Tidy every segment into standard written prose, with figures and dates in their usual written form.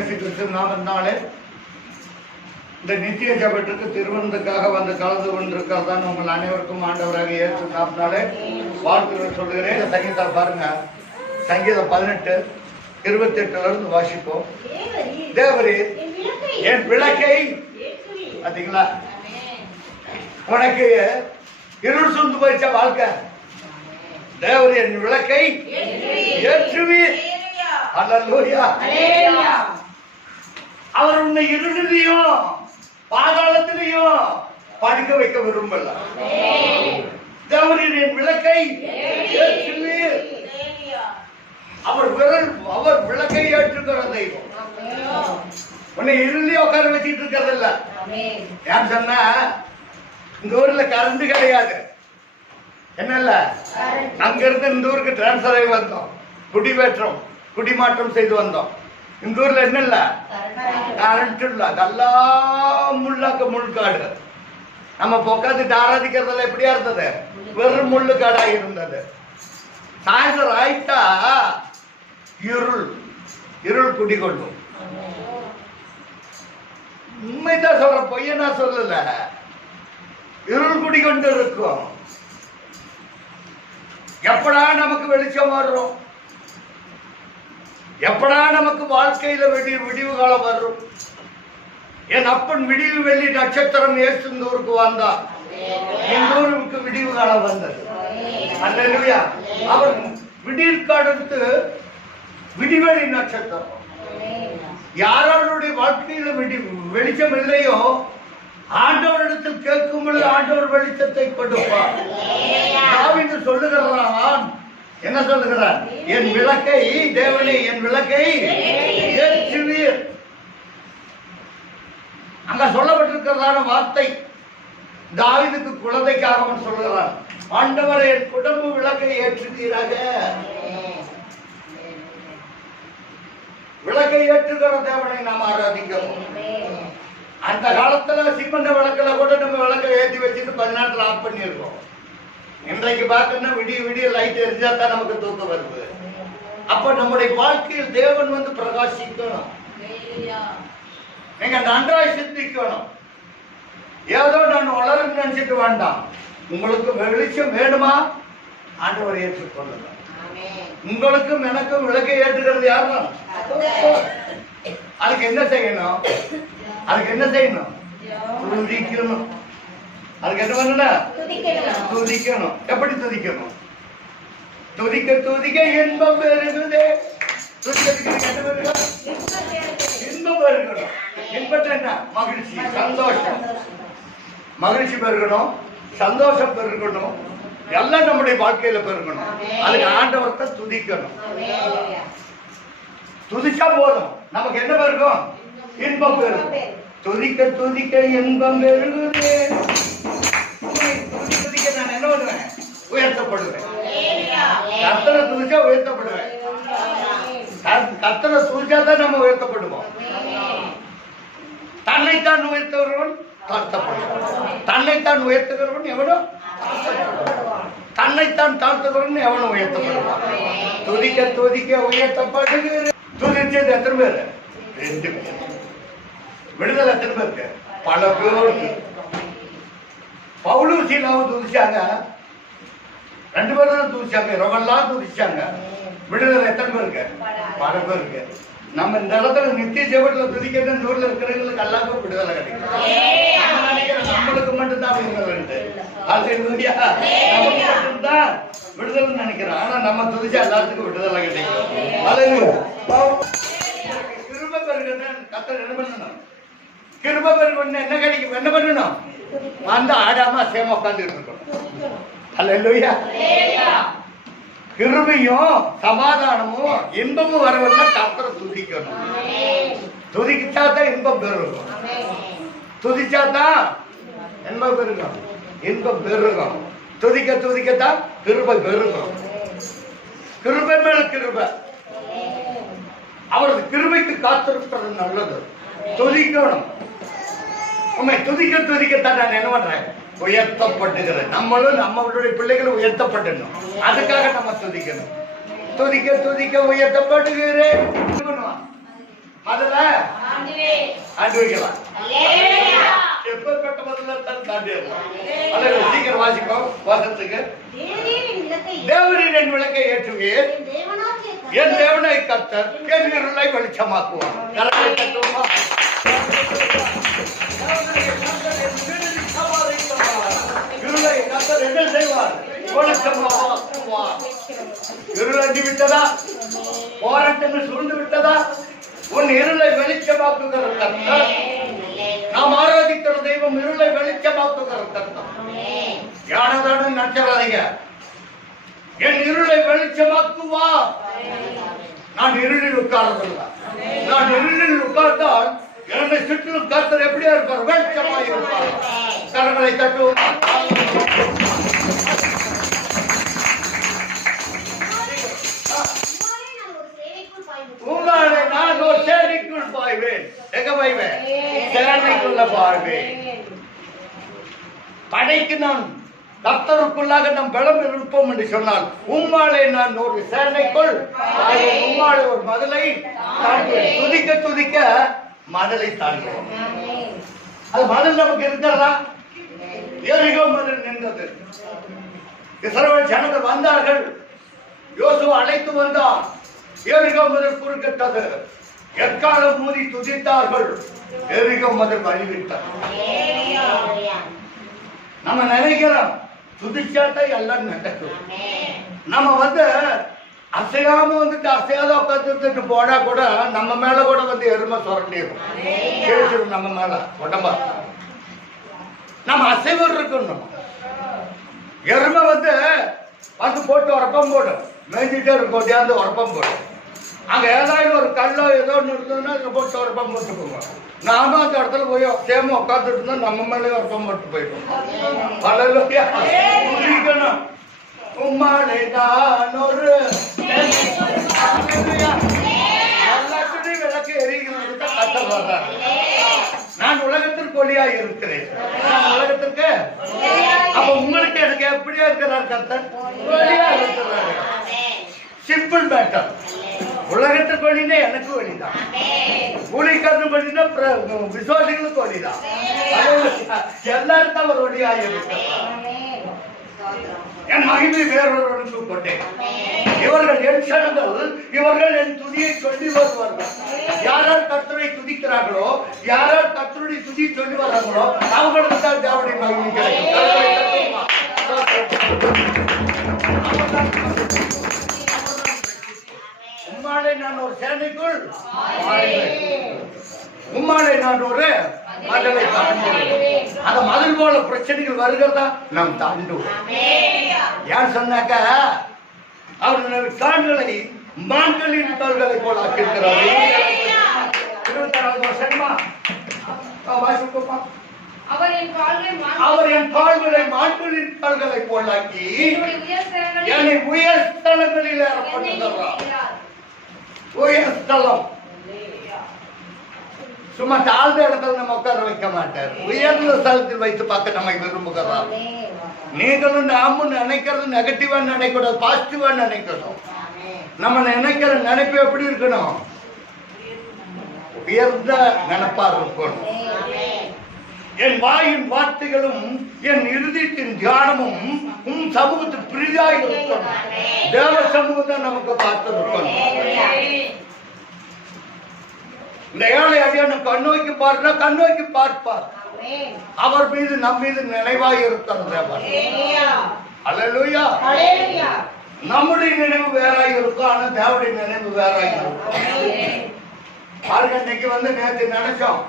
இயேசு கிறிஸ்து நாமத்தினாலே இந்த நித்திய ஜபத்துக்கு திருவனந்தக்காக வந்து கலந்து கொண்டிருக்கிறதான் உங்கள் அனைவருக்கும் ஆண்டவராக இயேசு நாமத்தினாலே வாழ்த்துக்களை சொல்லுகிறேன். சங்கீதம் பாருங்க, சங்கீதம் 18:28 வாசிப்போம். தேவரீர் என் விளக்கை, பாத்தீங்களா, உனக்கு இருள் சூழ்ந்து போயிடுச்ச வாழ்க்கை, தேவர் என் விளக்கை ஏற்றுவீர். அல்லேலூயா. அவர் உன்னை இருளிலையும் பாதாளத்திலையும் படுக்க வைக்க விரும்பல. தேவர் என் விளக்கை ஏற்றுவீர். அவர் விளக்கை ஏற்றுக்கிற தெய்வம். உன்னை இருளிலே உட்கார வச்சுட்டு இருக்கிறது இல்ல. ஏன் சொன்னா, இந்த ஊர்ல கரண்ட் கிடையாது, என்னல்ல, அங்க இருந்து இந்த ஊருக்கு டிரான்ஸ்பர் ஆகி வந்தோம், குடிமாற்றம் செய்து வந்தோம். இந்த ஊர்ல என்ன இல்ல, கரண்ட் இல்ல, அதெல்லாம் முள்காடு. நம்ம உட்காந்துட்டு ஆராதிக்கிறதுல எப்படியா இருந்தது, வெறும் முள்ளுக்காடா இருந்தது. சாயந்தரம் ஆயிட்டா இருள் குடிகொள்ளும். உண்மைதான் சொல்ற, பொய்யனா சொல்லல. இருள் குடிகொண்டு இருக்கும். எப்படா நமக்கு வெளிச்சம் வரும், எப்படா நமக்கு வாழ்க்கையில விடிவு காலம் வரும். என் அப்பன் விடிவு வெள்ளி நட்சத்திரம் ஏசு இந்த ஊருக்கு வந்தா, இந்த ஊருக்கு விடிவு காலம் வந்தது. அல்லேலூயா. அவர் விடியற்காலத்து விடிவெளி நட்சத்திரம். யாருடைய வாழ்க்கையில வெளிச்சம் இல்லையோ, ஆண்டவரிடத்தில் கேட்கும் பொழுது ஆண்டவர் வெளிச்சத்தை கொடுப்பார். தாவீது சொல்லுகிறான், என்ன சொல்லுகிறார்? என் விளக்கை, தேவனே என் விளக்கை ஏற்றுவீர். அங்க சொல்லப்பட்டிருக்கிறதான வார்த்தை தாவீதுக்கு குழந்தைக்காக அவன் சொல்லுகிறான், ஆண்டவரே என் குடும்ப விளக்கை ஏற்றுவீராக. விளக்கை ஏற்றுகிற தேவனை நாம் ஆராதிக்கிறோம். அந்த காலத்துல சிம்மண்ட விளக்குல கூட நம்ம விளக்கை ஏற்றி வச்சுட்டு 10 நேரத்தில் ஆஃப் பண்ணிருக்கோம். இன்றைக்கு பார்க்கணும்னா விடிய லைட் எரிஞ்சா தான் நமக்கு தூக்கம் வருது. அப்ப நம்முடைய வாழ்க்கையில் தேவன் வந்து பிரகாசிக்கணும். நீங்க நன்றாய் சிந்திக்கணும். ஏதோ நான் வளரும் நினைச்சிட்டு வேண்டாம். உங்களுக்கு வெளிச்சம் வேணுமா, ஆண்டவர் ஏற்றுக்கொள்ளுங்க. உங்களுக்கும் எனக்கும் விளக்கை ஏற்றுகிறது யாரும். அதுக்கு என்ன செய்யணும்? துதிக்கணும். அதுக்கு என்ன பண்ணணும்? துதிக்கணும். எப்படி துதிக்கணும்? துதிக்க இன்பம் பெருகுதே. இன்பம் பெருகணும். இன்பத்தை என்ன? மகிழ்ச்சி, சந்தோஷம். மகிழ்ச்சி பெருகணும், சந்தோஷம் பெருகணும், எல்லாம் நம்முடைய வாழ்க்கையில பெருகணும். அதுக்கு ஆண்டவர்கிட்ட துதிக்கணும். துதிச்சா போதும், நமக்கு என்ன பெருகும்? இன்பம் பெருகும். துதிக்க இன்பம் பெருகுதே. துதிக்க நான் என்ன பண்ணுவேன்? உயர்த்தப்படுவேன். கர்த்தரை துதிச்சா உயர்த்தப்படுவேன். கர்த்தரை துதிச்சாதான் நம்ம உயர்த்தப்படுவோம். தன்னைத்தான் உயர்த்தவர்கள் தாழ்த்தப்படுவான். தன்னைத்தான் உயர்த்துகிறவன் எவனோ, தன்னைத்தான் தாழ்த்துகிறவன் எவனோ உயர்த்தப்படுவான். துதிக்க உயர்த்தப்படுகிற. துதிச்சது எத்தனை பேர்? 2 பேர். விடுதலை எத்தனை பேருக்கு? பல பேருக்கு. பவுலும் சீலாவும் துதிச்சாங்க, 2 பேரும் தான் துதிச்சாங்க, ரொம்பலாம் துதிச்சாங்க. விடுதலை எத்தனை பேருக்கு? பல பேருக்கு. நம்ம இந்த இடத்துல நித்திய ஜெபத்துல துதிக்கிறது ஊர்ல இருக்கிறவங்களுக்கு எல்லாருக்கும் விடுதலை கிடைக்கும். நம்மளுக்கு மட்டும்தான் விடுதலை மட்டும்தான் விடுதலை நினைக்கிறோம். ஆனா நம்ம துதிச்சா எல்லாத்துக்கும் விடுதலை கிடைக்கும். கிருபை பெருகணும். கர்த்தர் என்ன பண்ணணும்? கிருபை பெருகணும். என்ன கிடைக்கும்? என்ன பண்ணணும்? அந்த ஆடாம சேம உட்கார்ந்துட்டு இருக்கணும். அல்லேலூயா. கிருபையும் சமாதானமும் இன்பமும் வரவில்லை. கர்த்தரை துதிக்கணும். துதிச்சாதான் இன்பம் பெருகும். துதிச்சாதான் இன்பம் பெருகும். இன்பம் பெருகும். துதிக்கத்தான் கிருபை பெருகும். கிருபை மேல கிருபை. அவரது கிருபைக்கு காத்திருப்பது நல்லது. துதிக்கணும். உண்மை துதிக்கத்தான் நான் என்ன பண்றேன்? உயர்த்தப்பட்டுகிறேன். நம்மளும் நம்மளுடைய பிள்ளைகளும் உயர்த்தப்பட்டணும். அதுக்காக நம்ம துதிக்கணும். துதிக்க உயர்த்தப்படுகிறேன். அதுல ஆண்டு வைக்கலாம். எப்பேற்பட்ட முதல்ல தாண்டிடலாம். அல்ல சீக்கிரம் வாசிப்போம். வாசத்துக்கு தேவரின் என் விளக்கை ஏற்றுவீர், என் தேவனை கர்த்தர் என் இருளை வெளிச்சமாக்குவார். கரங்களை தட்டுவோமா? இருளை கர்த்தர் என்ன செய்வார்? வெளிச்சமாக்குவார். இருள் அண்டி விட்டதா? போராட்டங்கள் சூழ்ந்து விட்டதா? உன் இருளை வெளிச்சமாக்குகிற கர்த்தர், நாம் ஆராதிக்கிற தெய்வம் இருளை வெளிச்சமாக்குகிற கர்த்தர். யானதான நச்சராதீங்க. என் இருளை வெளிச்சமாக்குவார். நான் இருளில் உட்கார்ந்ததில்லை. நான் இருளில் உட்கார்ந்தால் என்னை சுற்றிலும் கர்த்தர் எப்படியா இருப்பார்? வெளிச்சமாக இருப்பார். கரங்களை தட்டுவோம். உங்களை நான் ஒரு சேனைக்குள் பாய்வேன். எங்க பாய்வேன்? சேனைக்குள்ள பாய்வேன். படைக்கு நான் கர்த்தருக்குள்ளாக நாம் பலம் இருப்போம் என்று சொன்னால் உம்மாலே நான் ஒரு சேனைக்குள் உம்மாலே ஒரு மதலை தாண்டுவேன். துதிக்க துதிக்க மதலை தாண்டுவோம். அது மதல் நமக்கு இருக்கிறதா? எரிகோ மதல் நின்றது. இஸ்ரவேல் ஜனங்கள் வந்தார்கள். யோசுவா அழைத்து வந்தார். எரிகோ மதல் குறுக்கிட்டது. எக்காலம் மூதி துதித்தார்கள். எரிகோ மதல் வழிவிட்டார். நம்ம நினைக்கிறோம் துதிச்சாட்டை எல்லாம் நடக்கும். நம்ம அசையாம அசையாத உட்காந்துட்டு போனா கூட நம்ம மேல கூட எருமை சுரண்டிடும், கேட்டுடும் நம்ம மேல உடம்பா. நம்ம அசைவர் இருக்கணும். எருமை போட்டு உரப்பம் போடும், மேய்ஞ்சிட்டே இருக்கும், உரப்பம் போடும். அங்க ஏதாவது ஒரு கல்லோ ஏதோ ஒன்று இருந்ததுன்னா இங்க போட்டு உரப்பம் போட்டு போவோம். நாம அந்த இடத்துல போய் சேம உட்காந்துட்டு இருந்தா நம்ம மேலே உரப்பம் போட்டு போயிடும். பலரும் உம்மாளை நான் ஒரு விளக்கு எரிகிறது கத்தர் வர்றார். நான் உலகத்திற்கு ஒளியாக இருக்கிறேன். நான் உலகத்திற்கு அப்ப உங்களுக்கு எனக்கு எப்படியா இருக்கிறார்? கத்தர் ஒளியா இருக்கிறார். Simple matter. உலகத்துக்கு வழினா எனக்கு வழிதான், ஊழியக்காரனுக்கு வழினா விசுவாசிகளுக்கு வழிதான். எல்லாருக்கும் அவர் வழியாக இருக்கிறார். என் மகிமை வேறொருவனுக்கு கொண்டேன். இவர்கள் என் சனங்கள், இவர்கள் என் துதியை சொல்லி வருவார்கள். யாரால் கர்த்தரை துதிக்கிறார்களோ, யாரால் கர்த்தருடைய துதி சொல்லி வர்றாங்களோ அவங்களுக்கு தான் தேவனுடைய மகிமை கிடைக்கும். உம்மாலே நான் ஒரு சேனைக்குள், உம்மாலே நான் ஒரு மதலை தாண்டுவேன். அந்த மதல் போல பிரச்சனைகள் வருகிறதா நாம் தாண்டுவோம். ஏன் சொன்னாக்க அவர் கால்களை மான்களின் கால்களை போல ஆக்கியிருக்கிறார். 26வது வருஷமா அவர் என் கால்களை மான்களின் கால்களை போலாக்கி என்னை உயர் ஸ்தலங்களில் ஏறப்பட்டுள்ளார். உயர் ஸ்தலம் சும்மா தாழ்ந்த இடத்துல நம்ம உட்கார வைக்க மாட்டார். உயர்ந்த ஸ்தலத்தில் வைத்து பார்க்க நம்மை விரும்புகிறார். நீங்களும் நாமும் நினைக்கிறது நெகட்டிவா நினைக்கூடாது, பாசிட்டிவா நினைக்கணும். நம்ம நினைக்கிற நினைப்பு எப்படி இருக்கணும்? உயர்ந்த நினைப்பா இருக்கணும். என் வாயின் வார்த்தைகளும் என் இருதயத்தின் தியானமும் உன் சமூகத்துக்கு பிரிதாக இருக்கணும். தேவ சமூகத்தை நமக்கு பார்த்து இருக்கணும். இந்த ஏழை அடியான கண்ணோக்கி பார்க்கிறா, கண்ணோக்கி பார்ப்பார். அவர் மீது நம் மீது நினைவாக இருக்கிறது. அல்லேலூயா. நம்முடைய நினைவு வேறாக இருக்கும், ஆனா தேவனுடைய நினைவு வேறாக இருக்கும். பாருங்க, இன்னைக்கு நேற்று நினைச்சோம்,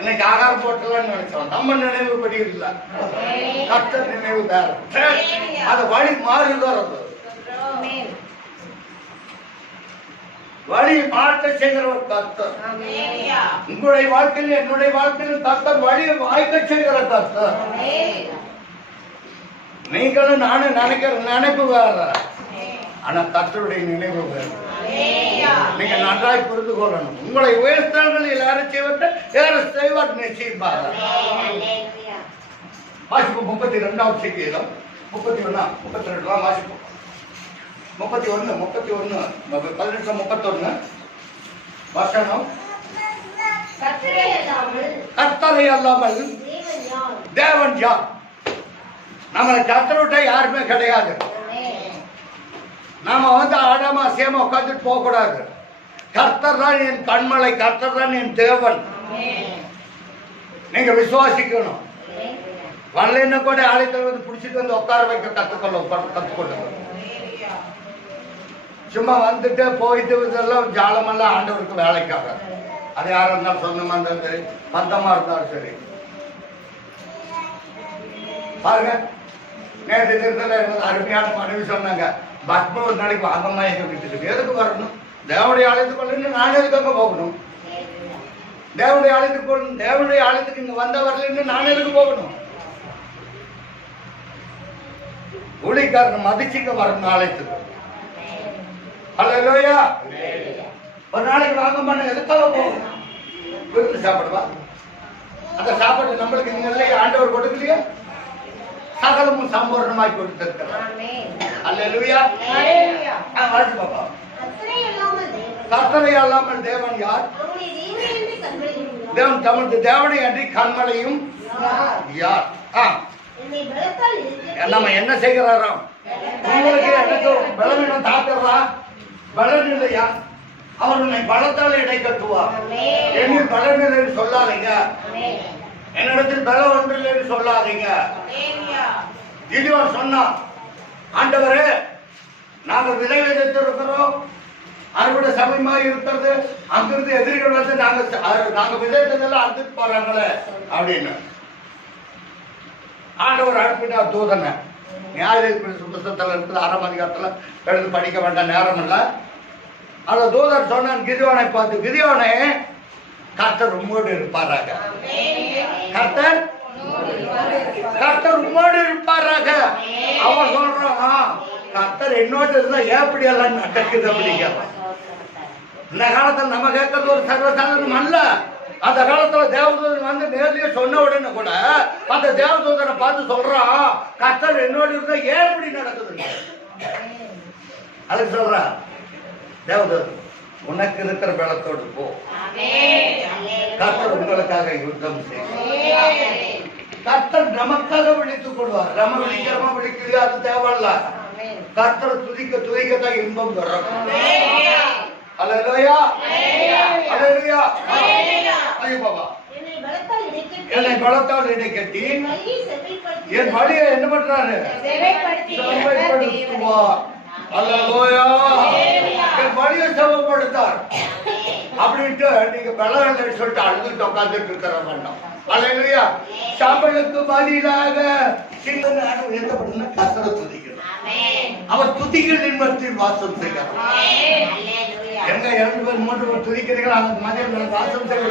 இன்னைக்கு ஆகாரம் போட்டலாம்னு நினைச்சோம். நம்ம நினைவு படி இல்லை, கர்த்தர் நினைவு வேற. அது வழி மாறுகிறது. வழி மாற்ற செய்கிறவர் கர்த்தர். உங்களுடைய வாழ்க்கையில் என்னுடைய வாழ்க்கையில் கர்த்தர் வழியை வாய்க்க செய்கிற கர்த்தர். நீங்களும் நானும் நினைக்கிற நினைப்பு வேற, ஆனா கர்த்தருடைய நினைவு வேற. நீங்க நன்றாய் புரிந்து கொள்ளணும். உங்களை உயர்த்தவர்கள் யாரும் செய்வதை வேற செய்வார் நிச்சயமாக. வாசிப்போம் 32வது சங்கீதம் 31 32 வாசிப்போம். 31 18 வசனம். கர்த்தரை அல்லாமல் தேவன் யார்? நம்மளை கர்த்தரை விட்டா யாருமே கிடையாது. நாம ஆடாம அசையாம உட்காந்துட்டு போக கூடாது. கர்த்தர் தான் என் கண்மலை, கர்த்தர் தான் என் தேவன். நீங்க விசுவாசிக்கணும். வரலன்னு கூட ஆலயத்தில் வந்து பிடிச்சிட்டு வந்து உட்கார வைக்க கத்துக்கொண்டு சும்மா வந்துட்டு போயிட்டு இதெல்லாம் ஜாலமெல்லாம் ஆண்டவருக்கு வேலைக்காக. அது யாரா இருந்தாலும் சொந்தமா இருந்தாலும் சரி, பந்தமா இருந்தாலும் சரி. பாருங்க, நேற்று திருத்தல அருமையான மனைவி சொன்னாங்க, பத்ம ஒரு நாளைக்கு வாங்கம்மா எங்க வீட்டுக்கு. எதுக்கு வரணும்? தேவனுடைய ஆலயத்துக்கு வரலன்னு நான் எதுக்காக போகணும்? தேவனுடைய ஆலயத்துக்கு போகணும். தேவனுடைய ஆலயத்துக்கு இங்க வந்த வரலன்னு நான் எதுக்கு போகணும்? ஊழியக்காரன் மதிச்சுக்க வரணும் ஆலயத்துக்கு. அல்லேலூயா. ஒரு நாளைக்கு வாங்கம்மா எதுக்காக போகணும்? விருந்து சாப்பிடுவா. அந்த சாப்பாடு நம்மளுக்கு இங்க ஆண்டவர் கொடுக்கலையா? சகலமும் சம்பூர்ணமாய் கொடுத்திருக்கிறார். அல்லேலூயா. வாழ்த்து பாப்பா. கர்த்தரை அல்லாமல் தேவன் யார்? தேவன் தமிழ் தேவனை அன்றி கண்மலையும் யார்? நம்ம என்ன செய்கிறாராம்? உங்களுக்கு எனக்கு பலவீனம் தாக்குறா? பலன் இல்லையா? அவர் உன்னை பலத்தால் இடை கட்டுவார். என்னில் பலன் இல்லைன்னு சொல்லாதீங்க. என்னிடத்தில் பலம் ஒன்று இல்லைன்னு சொல்லாதீங்க. கிதியோன் சொன்னான், ஆண்டவரே நாங்கள் விதை விதைத்திருக்கிறோம், அறுவடை சமயமாக இருக்கிறது, அங்கிருந்து எதிரிகள் வந்து நாங்க விதைத்ததெல்லாம் அறுத்துட்டு போறாங்களே அப்படின்னு. ஆண்டவர் அனுப்பினார் தூதனை. நியாயப்பிரமாண புத்தகத்துல இருக்குது 6ஆம் அதிகாரத்துல எழுந்து படிக்க வேண்டாம், நேரம் இல்லை. அந்த தூதர் சொன்னான் கிதியோனை பார்த்து, கிதியோனே கர்த்தர் உம்மோடு இருப்பாராக. கர்த்தர் உம்மோடு இருப்பாராக. அவன் சொல்றான், கர்த்தர் என்னோடு இருந்தா எப்படி எல்லாம் நடக்குது அப்படிங்க. இந்த காலத்துல நம்ம கேட்கறது ஒரு சர்வசாதாரணம் அல்ல. அந்த காலத்துல தேவதூதன் வந்து நேர்லயே சொன்ன உடனே கூட அந்த தேவதூதனை பார்த்து சொல்றான், கர்த்தர் என்னோடு இருந்தா ஏன் இப்படி நடக்குது? அதுக்கு சொல்றான் தேவதூதன், உனக்கு இருக்கிற பலத்தோடு போ, கர்த்தர் உங்களுக்காக யுத்தம் செய்வார். கர்த்தர் நமக்காக விழித்துக் கொள்வார். நம்ம விழிக்கிறோமா விழிக்கலையோ அது தேவையில்ல. கர்த்தர் துதிக்கத்தான் இன்பம் வரும். அல்லேலூயா. அல்லேலூயா. ஐயோ பாபா, என்னை பலத்தால் இடை கட்டி என் வழியை என்ன பண்றாரு? செவ்வாய்ப்படுத்துவார். அல்லேலூயா. என் வழியை செவ்வாய்ப்படுத்தார் அப்படின்ட்டு நீங்க பலம் சொல்லிட்டு அழுதுட்டு உட்கார்ந்துட்டு இருக்கிற வேண்டாம். அல்லேலூயா. சாம்பலுக்கு பதிலாக என்ன பண்ணுன்னா கர்த்தரை துதிக்கணும். அவர் துதிகள் இன்பத்தில் வாசம் செய்கிறார். எங்க 2 பேர் 3 பேர் துதிக்கிறீர்கள், அந்த மதியம் வாசம் செய்ய.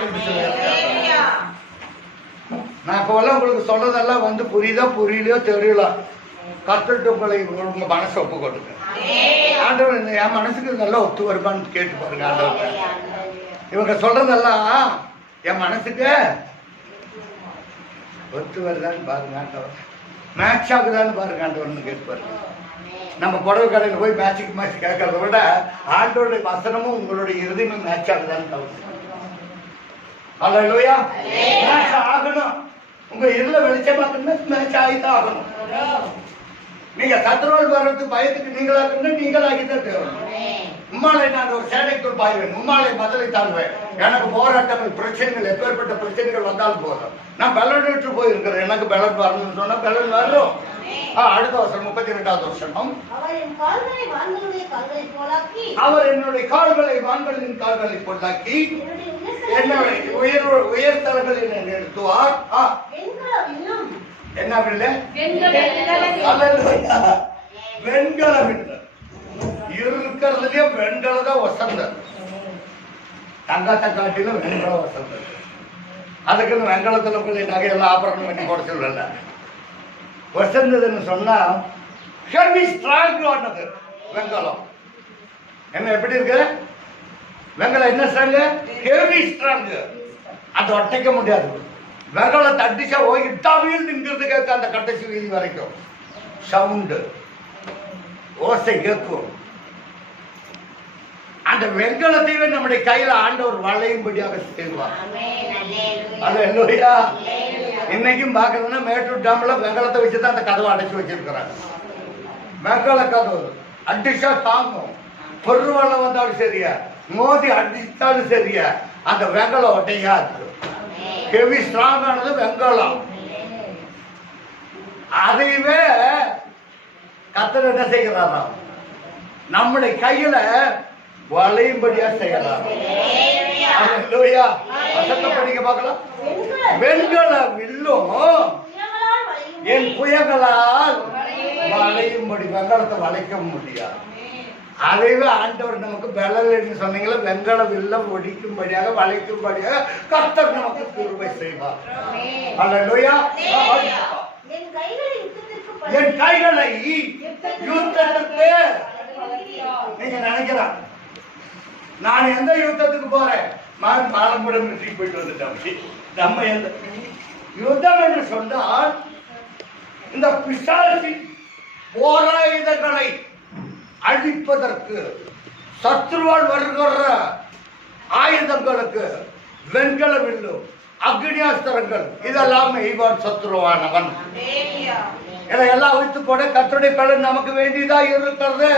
நான் இப்ப உங்களுக்கு சொல்றதெல்லாம் வந்து புரியுதா புரியலையோ தெரியல. கர்த்தர்கிட்ட உங்க மனசை ஒப்பு கொடுங்க. ஆண்டவர் என் மனசுக்கு நல்லா ஒத்து வருமான்னு கேட்டு பாருங்க. ஆண்டவர் இவங்க சொல்றதெல்லாம் என் மனசுக்கு ஒத்து வருதான்னு பாருங்க. ஆண்டவர் மேட்ச் ஆகுதான்னு பாருங்க. ஆண்டவர்னு கேட்டு பாருங்க. நம்ம புடவை கடையில் போய் மேட்ச் கேட்கறத விட ஆண்டோடைய வசனமும் உங்களுடைய இறுதியும் மேட்ச் ஆகுதான்னு கவனிச்சு. அல்லேலூயா. மேட்ச் ஆகணும். உங்க இதுல வெளிச்சமாக்கணும்னா மேட்ச் ஆகிதான் ஆகணும். நீங்க சத்ருவால் வர்றது பயத்துக்கு நீங்களாகிதான் தேவணும். உம்மாலை நான் ஒரு சேனைக்குள் பாய்வேன், உம்மாலை பதிலை தாழ்வேன். எனக்கு போராட்டங்கள் பிரச்சனைகள் எப்பேற்பட்ட பிரச்சனைகள் வந்தாலும் போதும், நான் பலனற்று போயிருக்கிறேன். எனக்கு பலன் வரணும்னு சொன்னா பலன் வரும். அடுத்த வருஷம் 32வது வருஷம் அவர் என்னுடைய கால்களை வான்களின் கால்களை பொல்லாக்கி என்னுடைய உயர்தலங்களில் நிறுத்துவார். என்ன வெண்கலம் இருக்கிறதுலயே வெண்கலதான் வசந்தது. தங்கத்தை காட்டிலும் வெண்கலம் வசந்தது. அதுக்குன்னு வெண்கலத்துல போய் நகையெல்லாம் ஆபரணம் பண்ணி போட சொல்லல. வசந்ததுன்னு சொன்னா ஹெவி ஸ்ட்ராங் ஆனது வெண்கலம். என்ன எப்படி இருக்கு வெண்கலம்? என்ன ஸ்ட்ராங்? Heavy strong. அது ஒட்டைக்க முடியாது. வெண்கலத்தை அடிச்சா போய் டவில் நின்றது கேட்க அந்த கடைசி வீதி வரைக்கும் சவுண்டு ஓசை கேட்கும். அந்த வெண்கலத்தையே நம்முடைய கையில ஆண்டவர் வளையும்படியாக செய்வார். அல்லேலூயா. இன்னைக்கும் பாக்குறதுன்னா மேட்டூர் டேம்ல வெங்கலத்தை வச்சுதான் அந்த கதவை அடைச்சு வச்சிருக்கிறாங்க. வெங்கல கதவு அடிச்சா தாங்கும். பொருவெல்லாம் வந்தாலும் சரியா, மோதி அடிச்சாலும் சரியா, அந்த வெங்கலம் ஒட்டையாது. ஹெவி ஸ்ட்ராங் ஆனது வெங்கலம். அதையவே கர்த்தர் என்ன செய்கிறாராம், நம்முடைய கையில வளையும்படியா செய்யலாம். அல்லேலூயா. வசனத்தை படிக்க பார்க்கலாம். வெண்கல வில்லும் என் புயங்களால் வளையும்படி, வெங்கலத்தை வளைக்க முடியாது. அதைவே ஆண்டவர் நமக்கு பெலல்னு சொன்னீங்களா, வெங்கல வில்லம் ஒடிக்கும்படியாக வளைக்கும்படியாக கர்த்தர் நமக்கு கிருபை செய்வார். அல்லேலூயா. என் கைகளை யுத்தத்திற்கு, நீங்க நினைக்கிறான் நான் எந்த யுத்தத்துக்கு போறேன், பாலம்புரம் வெற்றி போயிட்டு வந்துட்டோம். நம்ம எந்த யுத்தம் என்று சொன்னால் இந்த பிசாசின் போராயுதங்களை அழிப்பதற்கு, சத்ருவால் வருகிற ஆயுதங்களுக்கு வெண்கல வில்லு, அக்னியாஸ்திரங்கள் இதெல்லாம் ஈவான் சத்ருவானவன். இதையெல்லாம் அழித்து போட கர்த்தருடைய பலன் நமக்கு வேண்டியதா இருக்கிறது.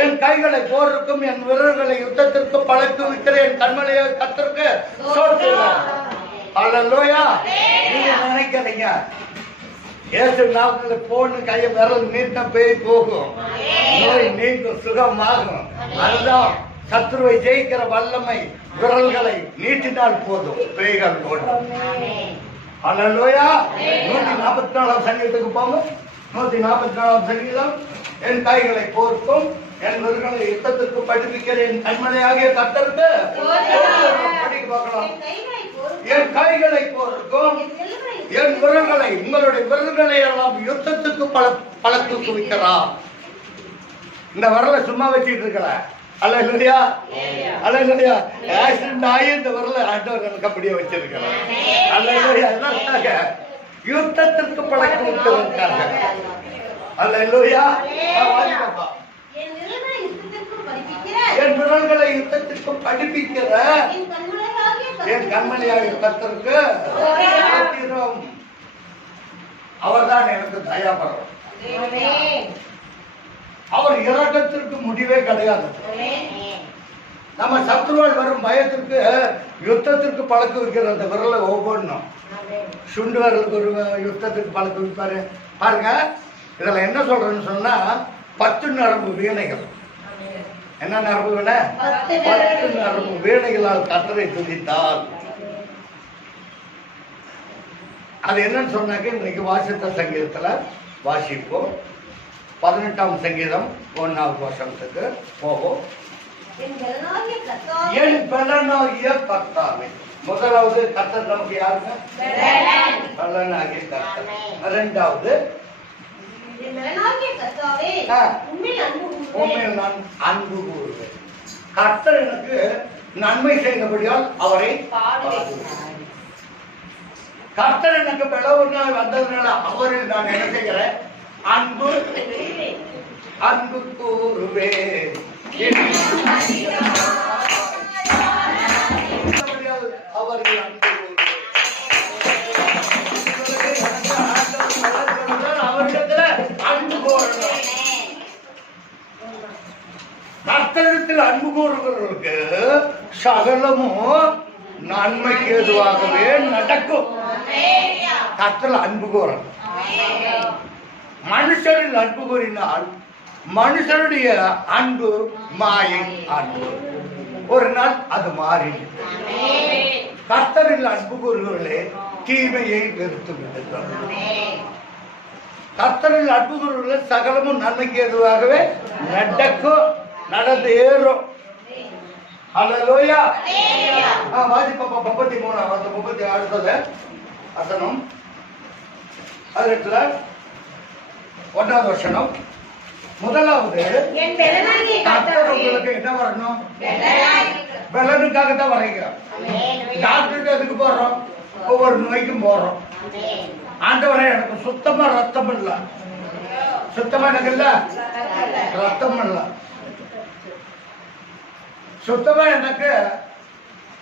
என் கைகளை போருக்கும் என் விரல்களை யுத்தத்திற்கு பழக்குவிக்கிற என் கண்மலையை கர்த்தருக்கு சோற்றுவேன். அல்லேலூயா. நீங்க நினைக்கிறீங்க இயேசு நாமத்துல போன்னு கையை விரல் நீட்ட பேய் போகும், நோய் நீங்கும், சுகமாகும். அதுதான் சத்ருவை ஜெயிக்கிற வல்லமை. விரல்களை நீட்டினால் போதும், பேய்கள் போடும். அல்லேலூயா. 144 சங்கீதத்துக்கு போங்க. 144 சங்கீதம். என் கைகளை போர்க்கும் என் விரல்களை யுத்தத்திற்கு படிப்பிக்கிற என் கண்மலையாகிய கர்த்தருக்கு படிக்க பார்க்கலாம். என் கைகளை போர்க்கும் என் விரல்களை, உங்களுடைய விரல்களை எல்லாம் யுத்தத்துக்கு பழக்கு வைக்கிறார். இந்த விரலை சும்மா வச்சுட்டு இருக்கல. அல்லேலூயா. அல்லேலூயா. ஆக்சிடென்ட் ஆகி இந்த விரலை ஆண்டவர் எனக்கு அப்படியே வச்சிருக்கிறார். அல்லேலூயா. எதற்காக? யுத்தத்திற்கு பழக்க வைக்கிறதுக்காக. அல்லேலூயா. என் விரல்களை யுத்தத்திற்கு படிப்பிக்கிற என் கண்மலையாகிய கர்த்தருக்கு அவர்தான் எனக்கு தயாபரம். அவர் இரக்கத்திற்கு முடிவே கிடையாது. நம்ம சத்ருவால் வரும் பயத்திற்கு யுத்தத்திற்கு பழக்க வைக்கிற அந்த விரலை ஒவ்வொன்றும், சுண்டு விரலுக்கு ஒரு யுத்தத்துக்கு பழக்க வைப்பாரு பாருங்க. இதுல என்ன சொல்றேன்னு சொன்னா 10 நரம்பு வீணைகள். என்ன நரம்பு வீணை? 10 நரம்பு வீணைகளால் கர்த்தரை துதித்தால். அது என்னன்னு சொன்னாக்க இன்னைக்கு வாசித்த சங்கீதத்துல வாசிப்போம். 18ஆம் சங்கீதம் 1வது வசனத்துக்கு போவோம். என் பலனாகிய கர்த்தாவே. முதலாவது கர்த்தர் நமக்கு யாருங்க? பலனாகிய கர்த்தர். இரண்டாவது உண்மையில் நான் அன்பு கூறுவேன். கர்த்தர் எனக்கு நன்மை செய்தபடியால் அவரை கர்த்தர் எனக்கு பலவனாய் வந்ததுனால அவரில் நான் என்ன செய்கிறேன்? அன்பு அன்பு கூறுவேன். அவர்கள் அன்பு அவரிடத்துல அன்பு கூறணும். கர்த்தரிடத்தில் அன்பு கூறுகிறவர்களுக்கு சகலமும் நன்மைக்கு ஏதுவாகவே நடக்கும். கர்த்தரில் அன்பு கூறணும். மனுஷரில் அன்பு கூறினால் மனுஷருடைய அன்பு மாயை அன்பு. ஒரு நாள் அது மாறி. கர்த்தரில் அன்பு கூறுகிறவர்களே தீமையை வெறுத்து விடுங்கள். கர்த்தரில் அன்பு கூறுகிறவர்களே சகலமும் நன்மைக்கு ஏதுவாகவே நடக்கும், நடந்து ஏறும். அல்லேலூயா. வாசிப்பா 33 36 வசனம். அது 1வது வசனம். முதலாவது கர்த்தர் உங்களுக்கு என்ன வரணும்? பலனுக்காக தான் வரைக்கிறோம். டாக்டருக்கு எதுக்கு போடுறோம்? ஒவ்வொரு நோய்க்கும் போடுறோம். ஆண்டவரே எனக்கு சுத்தமா ரத்தம் இல்ல, சுத்தமா எனக்கு இல்ல ரத்தம் இல்ல. சுத்தமா எனக்கு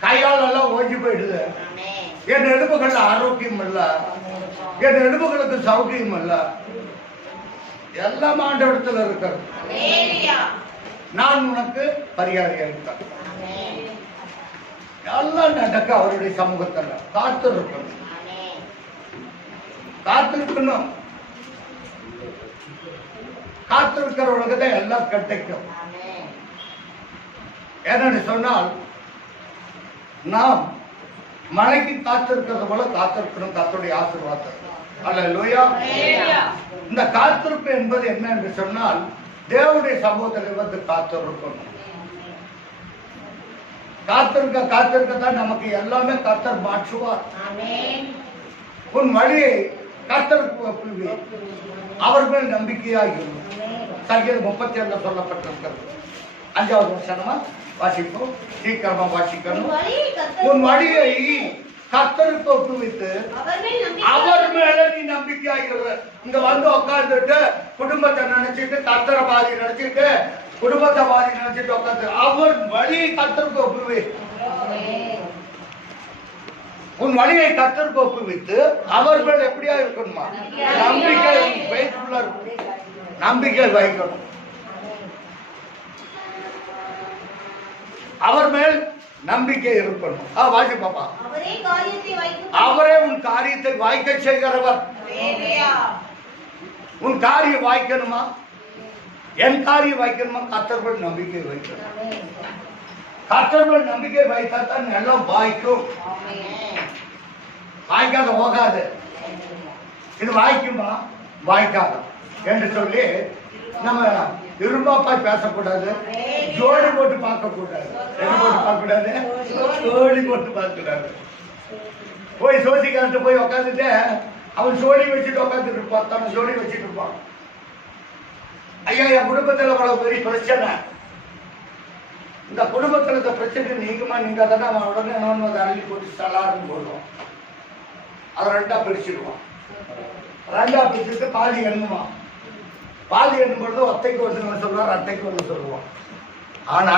கையால் எல்லாம் ஓஞ்சி போயிடுது. என் எலும்புகள் ஆரோக்கியம் இல்ல, என் எலும்புகளுக்கு சௌகியம் இல்ல. எல்லாம் ஆண்டவரிடத்துல இருக்கிறது. நான் உனக்கு பரிகாரியா இருக்கேன். எல்லாம் நடக்க அவருடைய சமூகத்துல காத்திருக்கணும், காத்திருக்கணும். காத்திருக்கிறவங்களுக்கு தான் எல்லாம் கிடைக்கும். ஏன்னு சொன்னால் நாம் மழைக்கு காத்திருக்கிறது போல காத்திருக்கணும் கர்த்தருடைய ஆசீர்வாதம். அல்லேலூயா. இந்த காத்திருப்பு என்பது என்ன என்று சொன்னால் தேவனுடைய சமூகத்தில் வந்து காத்திருக்கணும். காத்திருக்க காத்திருக்கத்தான் நமக்கு எல்லாமே கர்த்தர் மாற்றுவார். உன் வழியை கர்த்தருக்கு ஒப்புவி, அவர் மேல் நம்பிக்கையாகும். சங்கீதம் 37 சொல்லப்பட்டிருக்கிறது. 5வது வசனமா வாசிப்போம், சீக்கிரமா வாசிக்கணும். உன் வழியை கர்த்தருக்கு ஒப்புவித்து அவர் மேல நீ நம்பிக்கையாகிறது. இங்க வந்து உட்கார்ந்துட்டு குடும்பத்தை நினைச்சிட்டு கர்த்தரை பாதி நினைச்சிட்டு குடும்பத்தை பாதி நினைச்சிட்டு உட்கார்ந்து அவர் வழியை கர்த்தருக்கு ஒப்புவி. உன் வழியை கர்த்தருக்கு ஒப்புவித்து அவர் மேல் எப்படியா இருக்கணுமா? நம்பிக்கை வைக்கணும். அவர் மேல் நம்பிக்கை இருக்கணும். வாசி பாப்பா. அவரே உன் காரியத்தை வாய்க்க செய்கிறவர். உன் காரியம் வாய்க்கணுமா? என் காரியம் வாய்க்கணுமா? கர்த்தர் மேல் நம்பிக்கை வைக்கணும். கர்த்தர் மேல் நம்பிக்கை வைத்தா தான் எல்லாம் வாய்க்கும். வாய்க்காத போகாது. இது வாய்க்குமா வாய்க்காத என்று சொல்லி நம்ம இரும்பாப்பாய் பேசக்கூடாது, ஜோடி போட்டு பார்க்க கூடாது. என்ன போட்டு பார்க்க கூடாது? ஜோடி போட்டு பார்க்க கூடாது. போய் சோசிக்காரத்து போய் உட்காந்துட்டு அவன் ஜோடி வச்சுட்டு உட்காந்துட்டு இருப்பான், தன் ஜோடி வச்சுட்டு இருப்பான். ஐயா என் குடும்பத்தில் அவ்வளவு பெரிய பிரச்சனை, இந்த குடும்பத்தில் இந்த பிரச்சனை நீங்குமா நீங்க தானே அவன் உடனே என்ன அதை அள்ளி போட்டு சலாருன்னு போடுவான். அதை 2ஆ பிரிச்சுடுவான். 2ஆ பிரிச்சுட்டு பாதி எண்ணுவான். பாதி எண்ணும் பொழுது ஒத்தைக்கு ஒன்று சொல்லுவார், அட்டைக்கு ஒன்று சொல்லுவான். ஆனா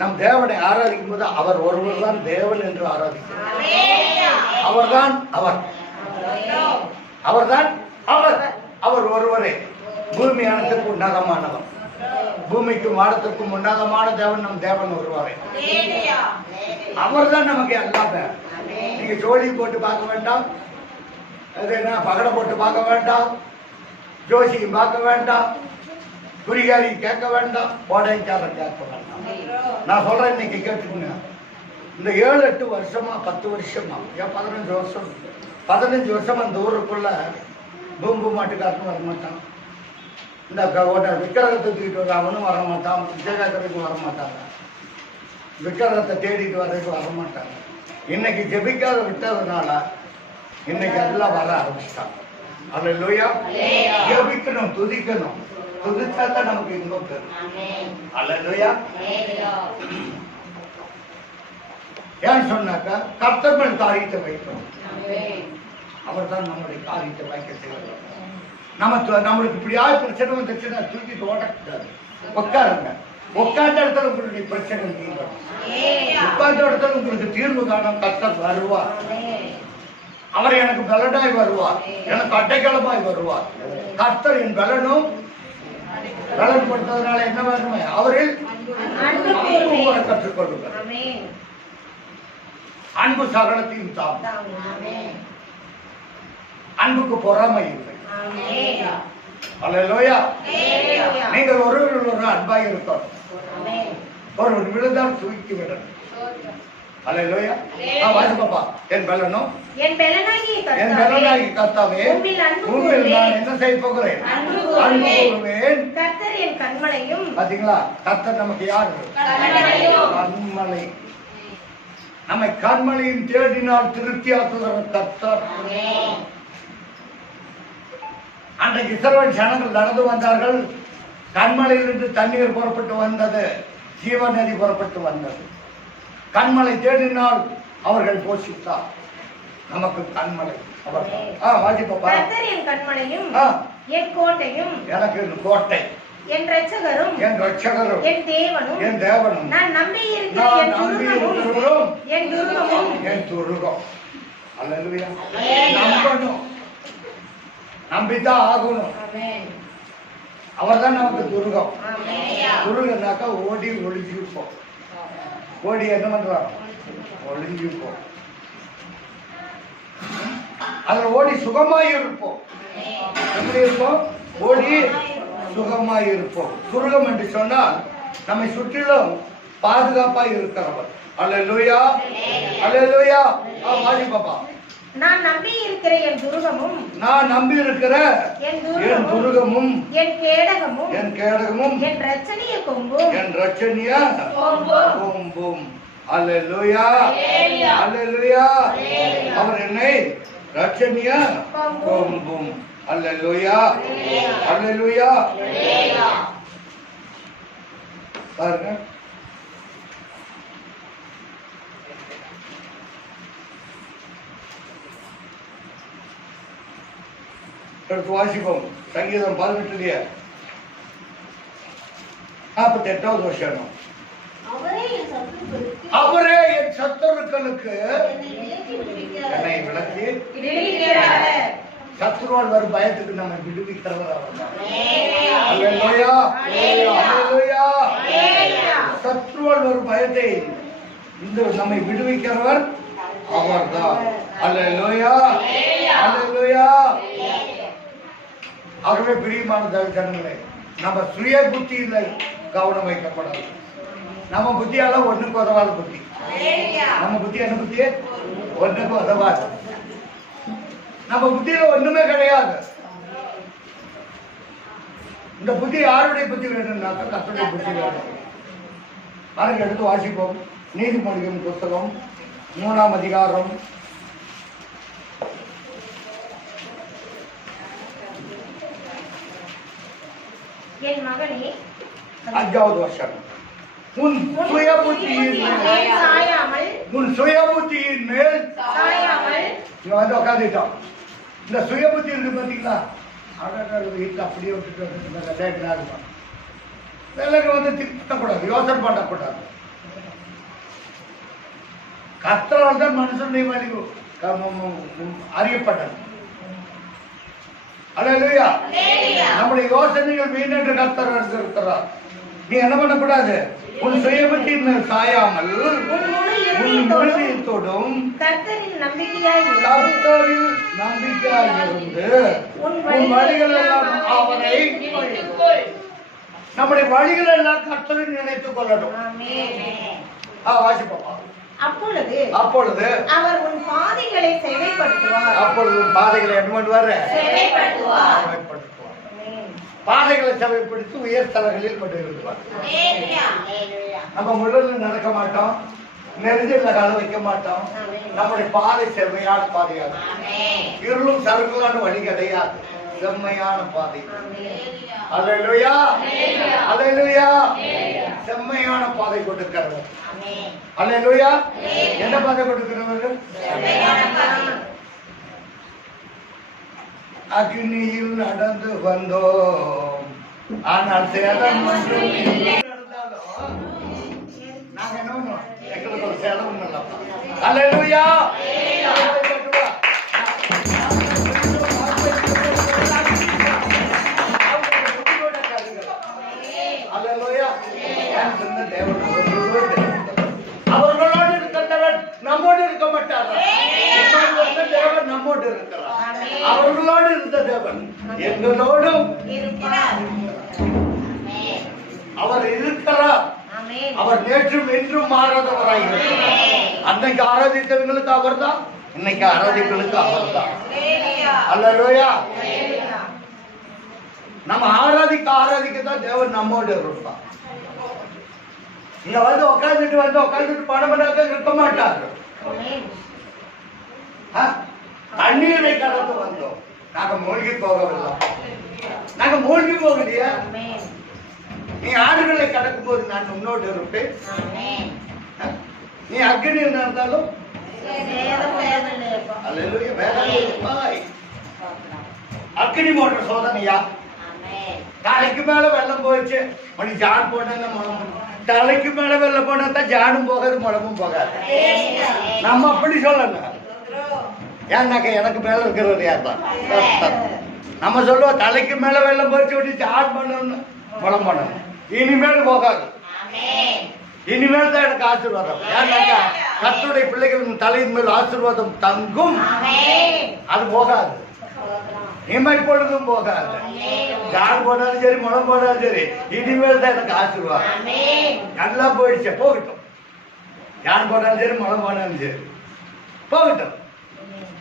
நம் தேவனை ஆராதிக்கும் போது அவர் ஒருவர் தான் தேவன் என்று ஆராதிக்கிறார். அவர்தான் அவர், அவர்தான் அவர், அவர் ஒருவரே பூமி அனத்துக்கு உன்னதமானவர். பூமிக்கும் வானத்துக்கும் உன்னதமான தேவன் நம் தேவன் ஒருவரே. அவர் தான் நமக்கு எல்லாமே. நீங்க ஜோடி போட்டு பார்க்க வேண்டாம், அது என்ன பகடை போட்டு பார்க்க வேண்டாம், ஜோசியும் பார்க்க வேண்டாம், குறிகாரி கேட்க வேண்டாம், கோடைக்காரன் கேட்க வேண்டாம். நான் சொல்றேன், இன்னைக்கு கேட்டுக்கோங்க. இந்த 7-8 வருஷமா 10 வருஷமா ஏன் 15 வருஷம் 15 வருஷமா இந்த ஊருக்குள்ள பூம்பு மாட்டுக்காரனும் வரமாட்டான், இந்த விக்கிரகத்தை தூக்கிட்டு வர அவனும் வரமாட்டான், விஜயகாத்திரக்கு வரமாட்டாங்க, விக்கிரகத்தை தேடிட்டு வர்றதுக்கு வரமாட்டாங்க. இன்னைக்கு ஜெபிக்காத விட்டதுனால இன்னைக்கு எல்லாம் வர ஆரம்பிச்சிட்டாங்க. அல்லேலூயா. ஜெபிக்கணும், துதிக்கணும், துதிச்சா தான் நமக்கு இன்பம் பெறும். அல்லேலூயா. ஏன் சொன்னாக்கா கர்த்தர் மேல் காரியத்தை வைக்கணும். அவர் தான் நம்முடைய காரியத்தை வைக்க செய்வார். நம்மளுக்கு இப்படியாவது பிரச்சனை வந்துச்சுன்னா தூக்கிட்டு ஓடக்கூடாது. உட்காருங்க. உட்கார்ந்த இடத்துல உங்களுடைய பிரச்சனை தீர்வு. உட்கார்ந்த இடத்துல உங்களுக்கு தீர்வு காண கர்த்தர் வருவார். அவர் எனக்கு பலனாய் வருவார், எனக்கு அடைக்கலமாய் வருவார். கர்த்தர் என் பலனும் பலன் கொடுத்ததுனால என்ன வேணுமே அவரில் கற்றுக்கொள்ளுங்கள். அன்பு சகலத்தையும் தாங்கும், அன்புக்கு பொறாமை இல்லை. அல்லேலூயா. நீங்கள் ஒருவர் அன்பாய் இருக்கணும், ஒருவர் விழுந்தால் தூக்கி விடணும். அல்லேலூயா. பாப்பா. என் பலனும் என் பலனாகி கர்த்தாவே உம்மில் நான் என்ன செய்ய போகிறேன்? அன்பு கூறுவேன். கர்த்தர் என் கண்மலையும். பாத்தீங்களா, கர்த்தர் நமக்கு யாரு? கண்மலை. நம்மை கண்மலையும் தேடினால் திருப்தியாக்குகிற கர்த்தர். அன்றைக்கு இஸ்ரவேல் ஜனங்கள் நடந்து வந்தார்கள். கண்மலையிலிருந்து தண்ணீர் புறப்பட்டு வந்தது, ஜீவ நதி புறப்பட்டு வந்தது. கண்மலை தேடினால் அவர்கள் போஷித்தார். நமக்கு கண்மலை அவர். வாசிப்பா. எனக்கு கோட்டை, என் இரட்சகரும் என் தேவனும் நான் நம்பி இருக்கிற என் துருகமும் அல்லேலூயா. நம்பணும், நம்பித்தான் ஆகணும். அவர்தான் நமக்கு துருகம். துருகம்னாக்கா ஓடி ஒளிஞ்சிருப்போம். ஓடி என்ன பண்றோம்? ஒளிஞ்சிருப்போம். அதுல ஓடி சுகமாய் இருப்போம். எப்படி இருப்போம்? ஓடி சுகமாய் இருப்போம். துருகம் என்று சொன்னால் நம்மை சுற்றிலும் பாதுகாப்பாய் இருக்கிறவர். அல்லேலூயா, அல்லேலூயா. வாடி பாப்பா. நான் நம்பி இருக்கிற என் துருகமும் என் துருகமும் என் கேடகமும் என் இரட்சணிய கொம்பும். அல்லேலூயா, அல்லேலூயா. அவர் என்னை இரட்சணிய கொம்பும். அல்லேலூயா, அல்லேலூயா. பாருங்க, எடுத்து வாசிப்போம். சங்கீதம் 18 48வது வருஷம். அவரே என் சத்துருக்களுக்கு என்னை விலக்கி சத்துருவால் வரும் பயத்துக்கு நம்ம விடுவிக்கிறவர் அவர்தான். அல்லேலூயா, அல்லேலூயா. சத்துருவால் வரும் பயத்தை நம்மை விடுவிக்கிறவர் அவர்தான். அல்லேலூயா, அல்லேலூயா. ஆகவே பிரியமான ஜனங்களே, நம்ம சுய புத்தியில கவனம் வைக்கப்படாது. நம்ம புத்தியால ஒண்ணுக்கு உதவாத புத்தி. நம்ம புத்தி என்ன புத்தி? ஒண்ணுக்கு உதவாது. நம்ம புத்தியில ஒண்ணுமே கிடையாது. இந்த புத்தி யாருடைய புத்தி வேணும்னாக்க கர்த்தருடைய புத்தி வேணும். பாருங்க, எடுத்து வாசிப்போம். நீதிமொழிகளின் புத்தகம் 3ஆம் அதிகாரம் 5வது வருஷம். உன் சுய புத்தியின் மேல் வந்து உட்காந்துட்டோம். இந்த சுய புத்தி இருக்கு பாத்தீங்களா? வீட்டுல அப்படியே விட்டுட்டு வந்து திட்டக்கூடாது, யோசனை பண்ணக்கூடாது. கர்த்தரால் தான் மனுஷனுடைய வழி அறியப்பட்டது. அல்லேலூயா. நம்முடைய யோசனைகள் வீணென்று கர்த்தர் இருக்கிறார். நீ என்ன பண்ணக்கூடாது? உன் சுயபுத்தியின் மேல் சாயாமல் உன் முழுமையத்தோடும் கர்த்தரில் நம்பிக்கையாய் இருந்து உன் வழிகள் எல்லாம் அவரை, நம்முடைய வழிகள் எல்லாம் கர்த்தரில் நினைத்துக் கொள்ளணும். வாசிப்போம். அப்பொழுது அவர் உன் பாதைகளை செவைப்படுத்துவார். அப்பொழுது உன் பாதைகளை என்ன பண்ணுவார்? செவைப்படுத்துவார். பாதைகளை செவைப்படுத்தி உயர் ஸ்தலங்களில் கொண்டு வருவார். நம்ம முழுவதும் நடக்க மாட்டோம், நெருஞ்சில கால வைக்க மாட்டோம். நம்முடைய பாதை செம்மையான பாதையாக, இருளும் சறுக்கலான வழி கிடையாது, செம்மையான பாதை. அல்லேலூயா, அல்லேலூயா. செம்மையான பாதை கொடுக்கிறவர். அல்லேலூயா. என்ன பாதை கொடுக்கிறவர்? அக்னியில் நடந்து வந்தோம், ஆனால் சேதம் ஒன்றும் நடந்தாலும் நாங்க என்ன பண்ணுவோம்? எங்களுக்கு ஒரு சேதம் ஒன்றும் இல்லை. அல்லேலூயா. அவர்களோடு இருக்கின்றவன் நம்மோடு இருக்க மாட்டார். தேவன் நம்மோடு இருக்கிறார். அவர்களோடு இருந்த தேவன் எங்களோடும் அவர் இருக்கிறார். அவர் நேற்றும் என்றும் மாறாதவராய் இருக்கிறார். அன்னைக்கு ஆராதித்தவங்களுக்கு அவர் தான், இன்னைக்கு ஆராதிகளுக்கு அவர் தான். அல்லேலூயா. நம்ம ஆராதிக்க தான் தேவன் நம்மோடு இருப்பார். இங்க வந்து உட்காந்துட்டு பணம் இருக்க மாட்டார்கள். தண்ணீரை கடந்து வந்தோம், நாங்க மூழ்கி போகவில்லை. நாங்க மூழ்கி போகலையா? நீ ஆடுகளை கடக்கும் போது நான் உன்னோடு இருப்பேன். நீ அக்னி இருந்தாலும் அக்னி மோட்டர் சோதனையா? தலைக்கு மேல வெள்ளம் போயிடுச்சு மணி ஜான் போனா முளம் தலைக்கு மேல வெள்ளம் போனா தான் ஜானும் போகாது முளமும் போகாது. நம்ம அப்படி சொல்லணும். ஏன்னாக்க எனக்கு மேல இருக்கிறது யார் தான் நம்ம சொல்லுவோம். தலைக்கு மேல வெள்ளம் போயிடுச்சு ஜான் பண்ணணும் முளம் பண்ணணும். இனிமேல் போகாது. இனிமேல் தான் எனக்கு ஆசீர்வாதம். ஏன்னாக்கா கர்த்தருடைய பிள்ளைகள் தலையின் மேல் ஆசீர்வாதம் தங்கும். அது போகாது. இமை பொழுதும் போகாது. ஜான் போனாலும் சரி முளம் போனாலும் சரி இனிமேல் தான் எனக்கு ஆசீர்வாதம். நல்லா போயிடுச்சு போகட்டும். ஜான் போனாலும் சரி முளம் போனாலும் சரி போகட்டும்.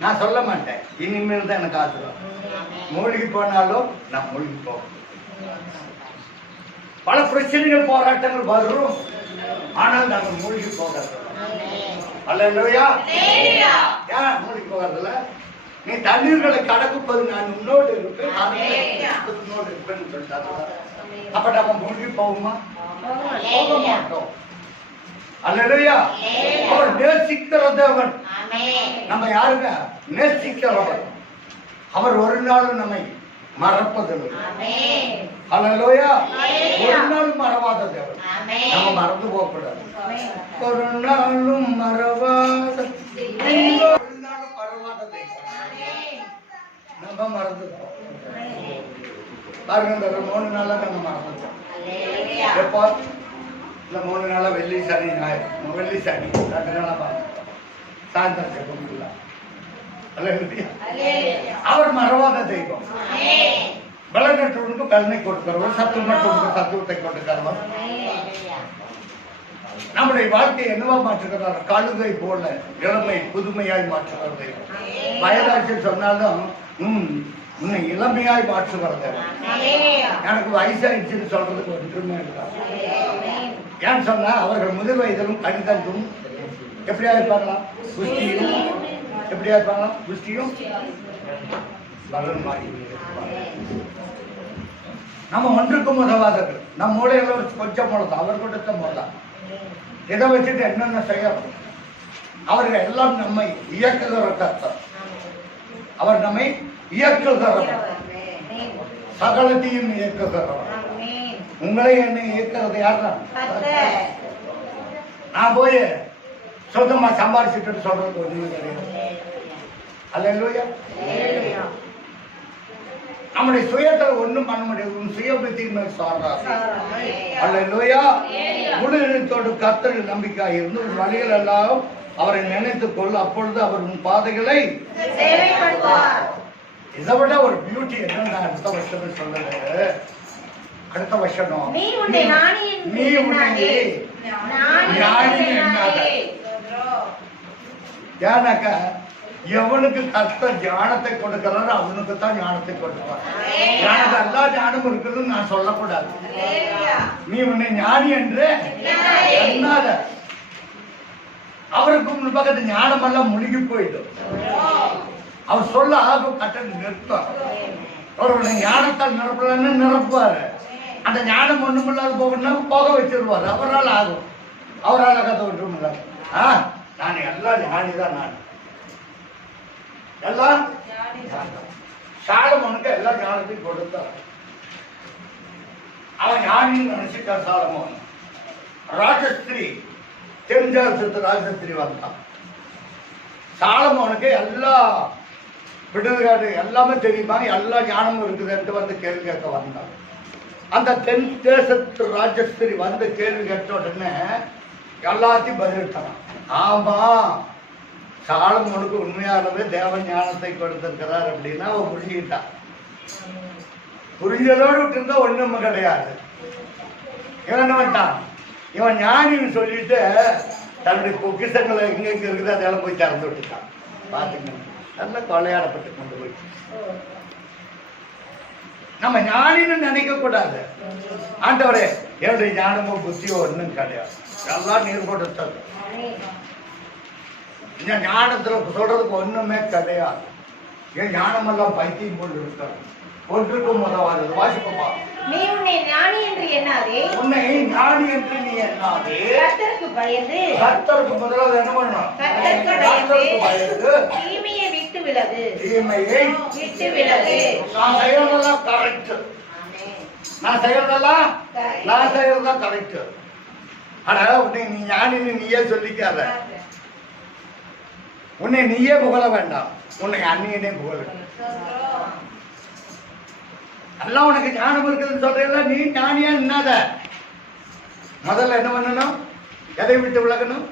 நான் சொல்ல மாட்டேன். இனிமேல் தான் எனக்கு ஆசீர்வாதம். மூழ்கி போனாலும் நான் மூழ்கி போவேன். பல பிரச்சனைகள் போராட்டங்கள் வரும். ஆனால் நாங்கள் மூழ்கி போகிறது. அல்லேலூயா. ஏன் மூழ்கி போகிறதுல நீ தண்ணீர்களை கடக்கும்போது நான் உன்னோடு இருப்பேன் உன்னோடு இருப்பேன்னு சொல்லிட்டாங்க. அப்ப நம்ம மூழ்கி போகுமா? போக மாட்டோம். அல்லேலூயா. அவர் நேசிக்கிற தேவன். நம்ம யாருங்க? நேசிக்கிறவர். அவர் ஒரு நாள் நம்மை மறப்பதில்லை. அல்லேலூயா. ஒரு நாள் மறவாத தேவன். நம்ம மறந்து போக கூடாது. ஒரு நாளும் மறவாத மறவாத தெய்வம். நம்ம மறந்துட்டோம் பாருங்க. இந்த 3 நாளா நம்ம மறந்துட்டோம். எப்போ? இந்த 3 நாளா வெள்ளி சனி ஞாயிறு. வெள்ளி சனி 2 நாளா மறந்துட்டோம். சாயந்தரம் ஜெபம். அவர் மறவாத தெய்வம். பலனற்றவனுக்கு பலனை கொடுக்கிறவர், சத்துவமற்றவனுக்கு சத்துவத்தை கொடுக்கிறவர். நம்முடைய வாழ்க்கையை என்னவா மாற்றுகிறார்? கழுகை போல இளமை புதுமையாய் மாற்றுகிற தெய்வம். வயதாட்சி சொன்னாலும் உன்னை இளமையாய் மாற்றுகிறது. எனக்கு வயசாயிடுச்சுன்னு சொல்றதுக்கு ஒன்றுமே இல்லை. ஏன்னு சொன்னா அவர்கள் முதல் வயதிலும் கடிதத்தும் எப்படியா இருப்பாங்களா? புஷ்டியும் எப்படியா இருப்பாங்களா? புஷ்டியும் பலன் மாறி. நம்ம ஒன்றுக்கும் உதவாதர்கள். நம்ம மூளையில கொஞ்சம் மூலம் அவர் கொடுத்த மூலம் இதை வச்சுட்டு என்னென்ன செய்யணும்? அவர்கள் எல்லாம் நம்மை இயக்குகிற கர்த்தர். அவர் நம்மை இயக்குகிறவர். சகலத்தையும் இயக்குகிறவர். உங்களை என்னை இயக்குறது யாருதான்? நான் போய் சொந்தமா சம்பாதிச்சுட்டு சொல்றது ஒன்றுமே கிடையாது. அல்லேலூயா. நம்முடைய சுயத்தில் ஒண்ணும் பண்ண முடியாது. உன் சுய புத்தியின் மேல் சார்றாரு. அல்லேலூயா. முழு இதயத்தோடு கர்த்தரில் நம்பிக்கையாக இருந்து உன் வழிகள் எல்லாம் அவரை நினைத்துக் கொள். அப்பொழுது அவர் உன் பாதைகளை இதை விட ஒரு பியூட்டி என்ன அடுத்த வருஷம் சொல்றது. அடுத்த வருஷம் நீ உன்னை ஞானி என்னாத. ஏன்னாக்கா எவனுக்கு கர்த்தர் ஞானத்தை கொடுக்கிறாரோ அவனுக்கு தான் ஞானத்தை கொடுப்பார். எனக்கு எல்லா ஞானமும் இருக்குதுன்னு நான் சொல்லக்கூடாது. நீ உன்னை ஞானி என்று எண்ணாத. அவருக்கு முன்பக்கத்து ஞானம் எல்லாம் முழுகி போயிடும். அவர் சொல்ல ஆகும் கட்டணம் நிறுத்தம். அவருடைய ஞானத்தால் நிரப்பலன்னு நிரப்புவாரு. அந்த ஞானம் ஒண்ணுமில்லாத போகணும் போக வச்சிருவாரு. அவரால் ஆகும். அவரால் கதை ஒன்றும் இல்லை. நான் எல்லாம் ஞானிதான். நான் எல்லாம் சாலமோனுக்கு எல்லா ஞானத்தையும் கொடுத்தார். அவன் ஞானின்னு நினைச்சிட்டார் சாலமோன். ராஜஸ்திரி தெரிஞ்சால் ராஜஸ்திரி வந்தான். சாலமோனுக்கு எல்லா விடுதலை எல்லாமே தெரியுமா, எல்லா ஞானமும் இருக்குதுன்ட்டு வந்து கேள்வி கேட்க வந்தான். அந்த தென் தேசத்து ராஜஸ்திரி வந்து கேள்வி கேட்ட உடனே எல்லாத்தையும் பதிலிட்டான். ஆமா, சாலமோனுக்கு உண்மையானவே தேவன் ஞானத்தை கொடுத்திருக்கிறார் அப்படின்னா அவன் புரிஞ்சுக்கிட்டான். புரிஞ்சதோடு விட்டு இருந்தா ஒண்ணுமே கிடையாது. இவன் என்ன பண்ணிட்டான்? இவன் ஞானின்னு சொல்லிட்டு தன்னுடைய பொக்கிஷங்களை எங்க எங்க இருக்குது அதெல்லாம் போய் திறந்து விட்டுட்டான். பாத்துங்க, நல்ல கொலையாடப்பட்டு கொண்டு போய். நம்ம ஞானின்னு நினைக்க கூடாது. ஆண்டவரே என்னுடைய ஞானமோ புத்தியோ ஒன்றும் கிடையாது, எல்லாம் நீர் கொடுத்தது. இந்த ஞானத்துல சொல்றதுக்கு ஒண்ணுமே கிடையாது. என் ஞானமெல்லாம் பைத்தியம் போட்டு இருக்காது, ஒன்றுக்கும் உதவாது. வாசிப்பா, நீ உன்னை ஞானி என்று எண்ணாதே. உன்னை ஞானி என்று நீ எண்ணாதே. கர்த்தருக்கு பயந்து, கர்த்தருக்கு முதலாவது என்ன பண்ணணும்? கர்த்தருக்கு பயந்து தீமையை விட்டு விலகு. தீமையை விட்டு விலகு. நான் செய்யறதெல்லாம் கரெக்ட். நான் செய்யறதெல்லாம் நான் செய்யறதுதான் கரெக்ட். ஆனா உன்னை நீ ஞானின்னு நீயே சொல்லிக்காத. உன்னை நீயே புகழ வேண்டாம், உன்னை அந்நியனே புகழ. எல்லாம் உனக்கு ஞானம் இருக்குதுன்னு சொல்றீங்களா, நீ ஞானியா நின்னாத. முதல்ல என்ன பண்ணணும்? எதை விட்டு விலகணும்?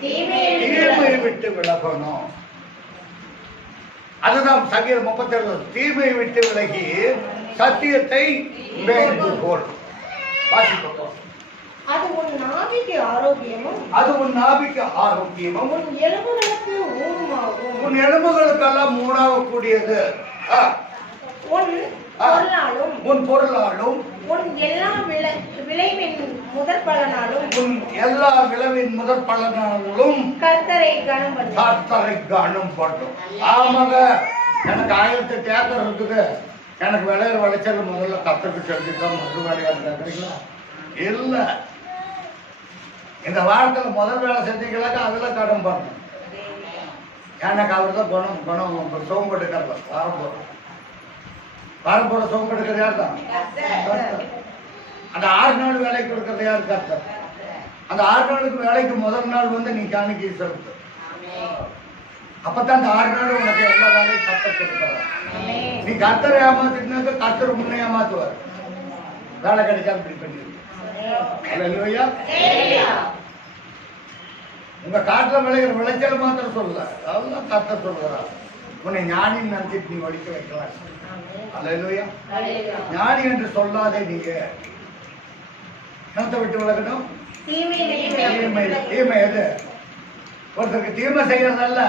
தீமையை விட்டு விலகணும். அதுதான் சங்கீதம் 37. தீமையை விட்டு விலகி சத்தியத்தை வேண்டுகோள். வாசிப்போம். அது உன் நாவிக்கு ஆரோக்கியமும், அது உன் நாவிக்கு ஆரோக்கியமும், உன் எலும்புகளுக்கு ஊனமாகும். உன் எலும்புகளுக்கெல்லாம் ஊனாகக்கூடியது. உன் பொருளாலும், உன் பொருளாலும், உன் எல்லா விளைவின் முதற் பலனாலும், உன் எல்லா விளைவின் முதற் பலனாலும் கர்த்தரை கனம் பண்ணு. கர்த்தரை கனம் பண்ணும். ஆமாங்க, எனக்கு 1008 ஏக்கர் இருக்குது. எனக்கு விளையிற விளைச்சல் முதல்ல கர்த்தருக்கு செஞ்சுட்டோம். மறு வேலையா இருக்கிறீங்களா? இல்ல, இந்த வாரத்துல முதல் வேலை செஞ்சீங்களாக்கா அதுல கடன் பண்ணணும். எனக்கு அவர் தான் குணம் சோம்பெடுக்கிறத வாரம் சோம்பெடுக்கிறது யார் தான்? அந்த 6 நாள் வேலைக்கு கொடுக்கறது யாரு? கர்த்தர். அந்த 6 நாளுக்கு வேலைக்கு முதல் நாள் வந்து நீ காணிக்கை செலுத்து. அப்பதான் அந்த 6 நாள் உனக்கு எல்லா வேலையும் கர்த்தர் கொடுக்குறாரு. நீ கர்த்தரை ஏமாத்தினாக்க கர்த்தர் முன்னே ஏமாத்துவார். வேலை கிடைக்காது இப்படி பண்ணிருக்கு. உங்க காட்டுல விளைகிற விளைச்சல் மாத்திரம் சொல்லல, அதெல்லாம் கர்த்தர் சொல்லுறார். உன்னை ஞானின்னு நினைச்சிட்டு நீ வடிக்க வைக்கலாம். அல்லேலூயா. ஞானி என்று சொல்லாதே. நீங்க என்னத்தை விட்டு விலகணும்? தீமை எது? ஒருத்தருக்கு தீமை செய்யறதல்ல,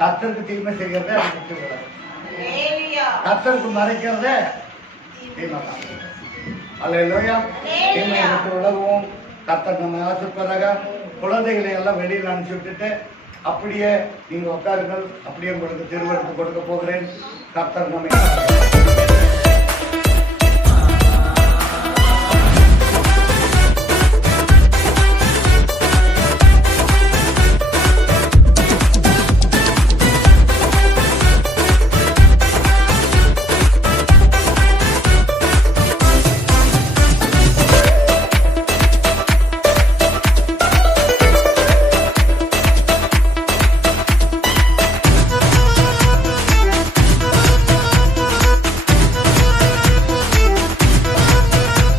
கர்த்தருக்கு தீமை செய்யறதே அதை விட்டு விலகணும். கர்த்தருக்கு மறைக்கிறதே தீமை தான். அல்லேலூயா. தீமையை விட்டு விலகுவோம். கர்த்தர் நம்ம ஆசைப்படுறாங்க. குழந்தைகளை எல்லாம் வெளியில் அனுப்பிச்சு விட்டுட்டு அப்படியே நீங்க உட்காருங்கள். அப்படியே உங்களுக்கு திருவெடுத்து கொடுக்க போகிறேன். கர்த்தர் நம்மை